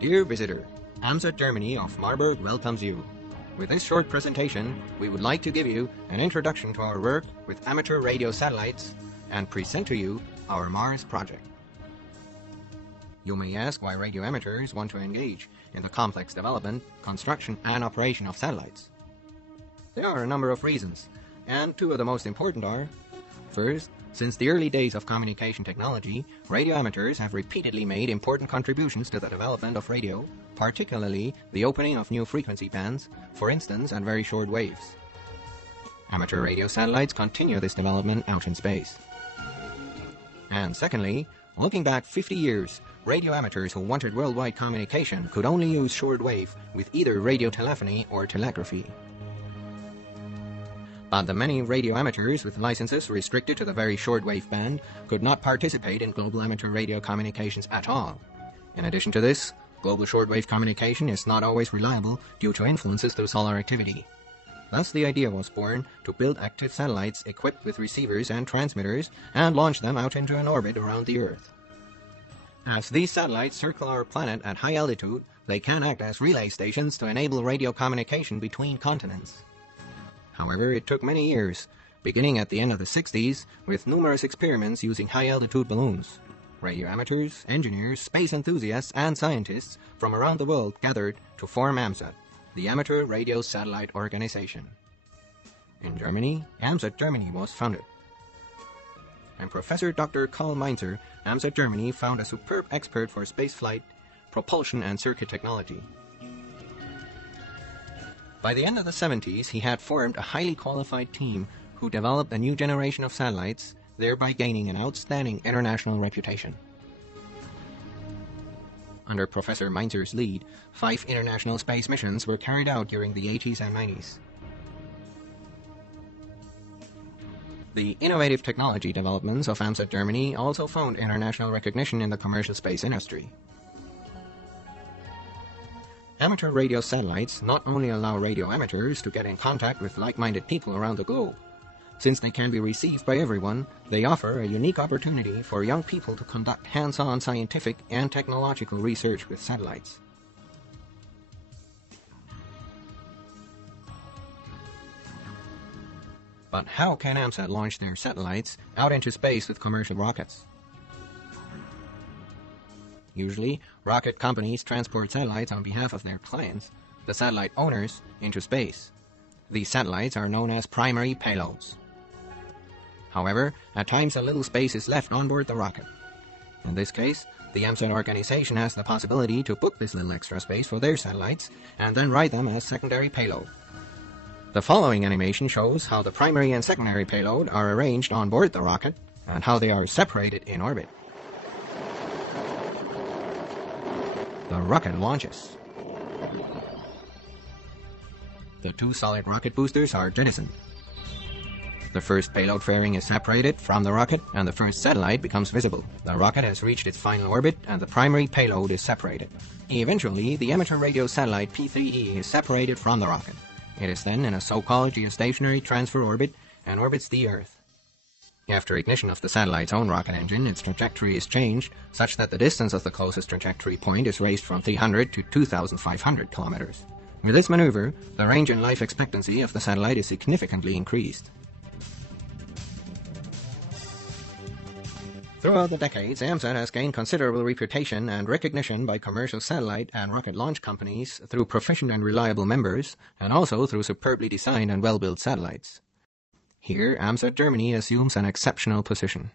Dear visitor, AMSAT Germany of Marburg welcomes you. With this short presentation, we would like to give you an introduction to our work with amateur radio satellites and present to you our Mars project. You may ask why radio amateurs want to engage in the complex development, construction, and operation of satellites. There are a number of reasons, and two of the most important are: first, since the early days of communication technology, radio amateurs have repeatedly made important contributions to the development of radio, particularly the opening of new frequency bands, for instance at very short waves. Amateur radio satellites continue this development out in space. And secondly, looking back 50 years, radio amateurs who wanted worldwide communication could only use shortwave with either radio telephony or telegraphy. But the many radio amateurs with licenses restricted to the very shortwave band could not participate in global amateur radio communications at all. In addition to this, global shortwave communication is not always reliable due to influences through solar activity. Thus the idea was born to build active satellites equipped with receivers and transmitters and launch them out into an orbit around the Earth. As these satellites circle our planet at high altitude, they can act as relay stations to enable radio communication between continents. However, it took many years, beginning at the end of the 60s, with numerous experiments using high-altitude balloons. Radio amateurs, engineers, space enthusiasts, and scientists from around the world gathered to form AMSAT, the Amateur Radio Satellite Organization. In Germany, AMSAT Germany was founded. And Professor Dr. Karl Mainzer, AMSAT Germany, found a superb expert for spaceflight, propulsion, and circuit technology. By the end of the 70s, he had formed a highly qualified team who developed a new generation of satellites, thereby gaining an outstanding international reputation. Under Professor Mainzer's lead, 5 international space missions were carried out during the 80s and 90s. The innovative technology developments of AMSAT Germany also found international recognition in the commercial space industry. Amateur radio satellites not only allow radio amateurs to get in contact with like-minded people around the globe. Since they can be received by everyone, they offer a unique opportunity for young people to conduct hands-on scientific and technological research with satellites. But how can AMSAT launch their satellites out into space with commercial rockets? Usually, rocket companies transport satellites on behalf of their clients, the satellite owners, into space. These satellites are known as primary payloads. However, at times a little space is left on board the rocket. In this case, the AMSAT organization has the possibility to book this little extra space for their satellites and then ride them as secondary payload. The following animation shows how the primary and secondary payload are arranged on board the rocket and how they are separated in orbit. The rocket launches. The 2 solid rocket boosters are jettisoned. The first payload fairing is separated from the rocket and the first satellite becomes visible. The rocket has reached its final orbit and the primary payload is separated. Eventually, the amateur radio satellite P5-A is separated from the rocket. It is then in a so-called geostationary transfer orbit and orbits the Earth. After ignition of the satellite's own rocket engine, its trajectory is changed such that the distance of the closest trajectory point is raised from 300 to 2,500 kilometers. With this maneuver, the range and life expectancy of the satellite is significantly increased. Throughout the decades, AMSAT has gained considerable reputation and recognition by commercial satellite and rocket launch companies through proficient and reliable members, and also through superbly designed and well-built satellites. Here, AMSAT Germany assumes an exceptional position.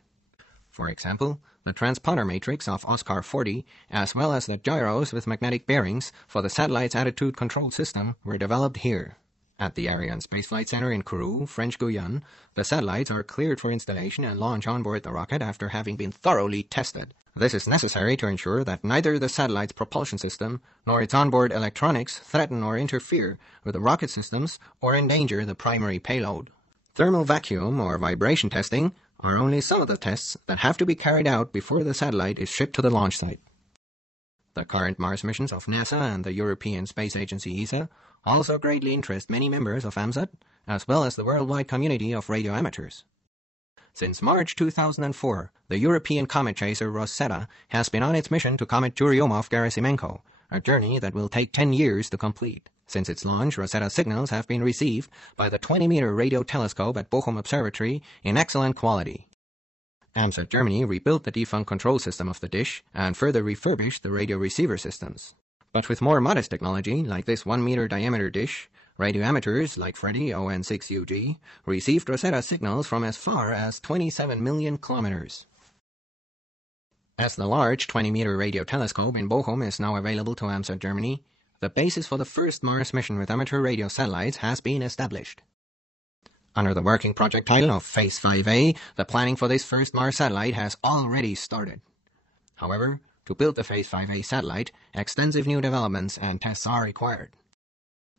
For example, the transponder matrix of Oscar 40, as well as the gyros with magnetic bearings for the satellite's attitude control system, were developed here. At the Ariane Spaceflight Center in Kourou, French Guiana, the satellites are cleared for installation and launch on board the rocket after having been thoroughly tested. This is necessary to ensure that neither the satellite's propulsion system nor its onboard electronics threaten or interfere with the rocket systems or endanger the primary payload. Thermal vacuum or vibration testing are only some of the tests that have to be carried out before the satellite is shipped to the launch site. The current Mars missions of NASA and the European Space Agency ESA also greatly interest many members of AMSAT, as well as the worldwide community of radio amateurs. Since March 2004, the European comet chaser Rosetta has been on its mission to comet Churyumov-Gerasimenko, a journey that will take 10 years to complete. Since its launch, Rosetta signals have been received by the 20-meter radio telescope at Bochum Observatory in excellent quality. AMSAT Germany rebuilt the defunct control system of the dish and further refurbished the radio receiver systems. But with more modest technology, like this 1-meter diameter dish, radio amateurs like Freddy ON6UG received Rosetta signals from as far as 27 million kilometers. As the large 20-meter radio telescope in Bochum is now available to AMSAT Germany, the basis for the first Mars mission with amateur radio satellites has been established. Under the working project title of P5-A, the planning for this first Mars satellite has already started. However, to build the P5-A satellite, extensive new developments and tests are required.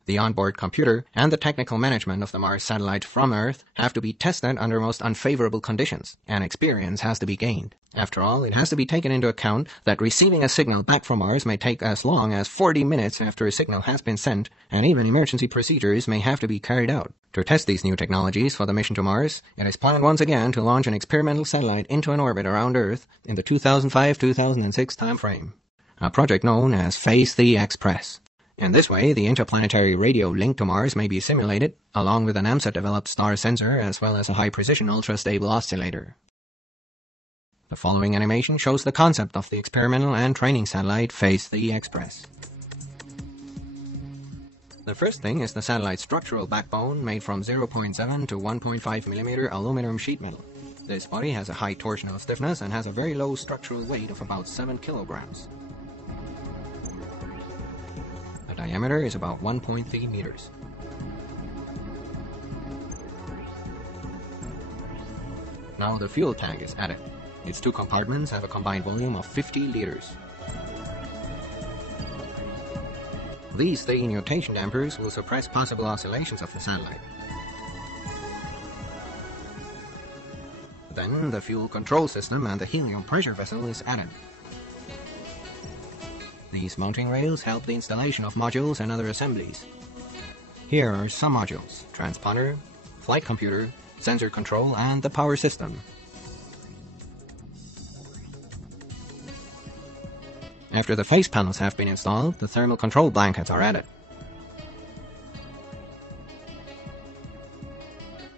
The onboard computer and the technical management of the Mars satellite from Earth have to be tested under most unfavorable conditions, and experience has to be gained. After all, it has to be taken into account that receiving a signal back from Mars may take as long as 40 minutes after a signal has been sent, and even emergency procedures may have to be carried out. To test these new technologies for the mission to Mars, it is planned once again to launch an experimental satellite into an orbit around Earth in the 2005-2006 timeframe, a project known as Phase the Express. In this way, the interplanetary radio link to Mars may be simulated, along with an AMSAT-developed star sensor as well as a high-precision ultra-stable oscillator. The following animation shows the concept of the experimental and training satellite Phase the Express. The first thing is the satellite's structural backbone made from 0.7 to 1.5 mm aluminum sheet metal. This body has a high torsional stiffness and has a very low structural weight of about 7 kilograms. The diameter is about 1.3 meters. Now the fuel tank is added. Its two compartments have a combined volume of 50 liters. These 3 nutation dampers will suppress possible oscillations of the satellite. Then the fuel control system and the helium pressure vessel is added. These mounting rails help the installation of modules and other assemblies. Here are some modules: transponder, flight computer, sensor control, and the power system. After the face panels have been installed, the thermal control blankets are added.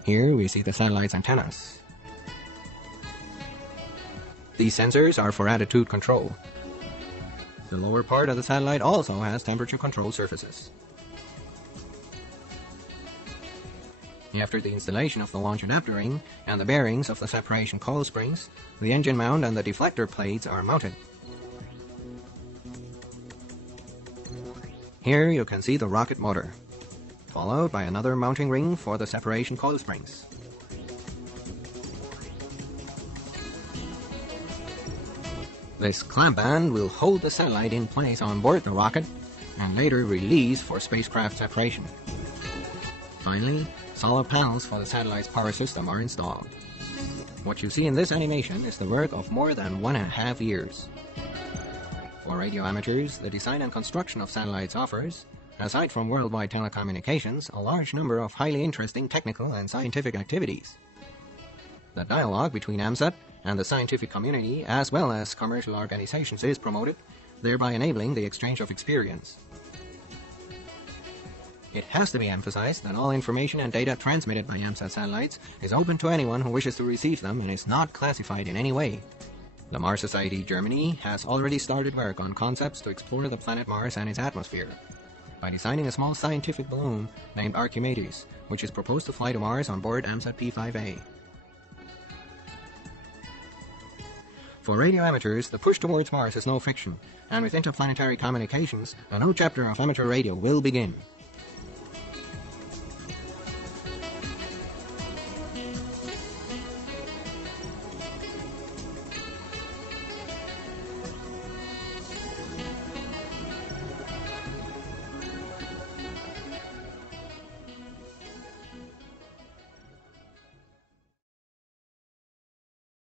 Here we see the satellite's antennas. These sensors are for attitude control. The lower part of the satellite also has temperature control surfaces. After the installation of the launch adapter ring and the bearings of the separation coil springs, the engine mount and the deflector plates are mounted. Here you can see the rocket motor, followed by another mounting ring for the separation coil springs. This clamp band will hold the satellite in place on board the rocket and later release for spacecraft separation. Finally, solid panels for the satellite's power system are installed. What you see in this animation is the work of more than 1.5 years. For radio amateurs, the design and construction of satellites offers, aside from worldwide telecommunications, a large number of highly interesting technical and scientific activities. The dialogue between AMSAT and the scientific community as well as commercial organizations is promoted, thereby enabling the exchange of experience. It has to be emphasized that all information and data transmitted by AMSAT satellites is open to anyone who wishes to receive them and is not classified in any way. The Mars Society Germany has already started work on concepts to explore the planet Mars and its atmosphere by designing a small scientific balloon named Archimedes, which is proposed to fly to Mars on board AMSAT P5-A. For radio amateurs, the push towards Mars is no fiction, and with interplanetary communications, a new chapter of amateur radio will begin.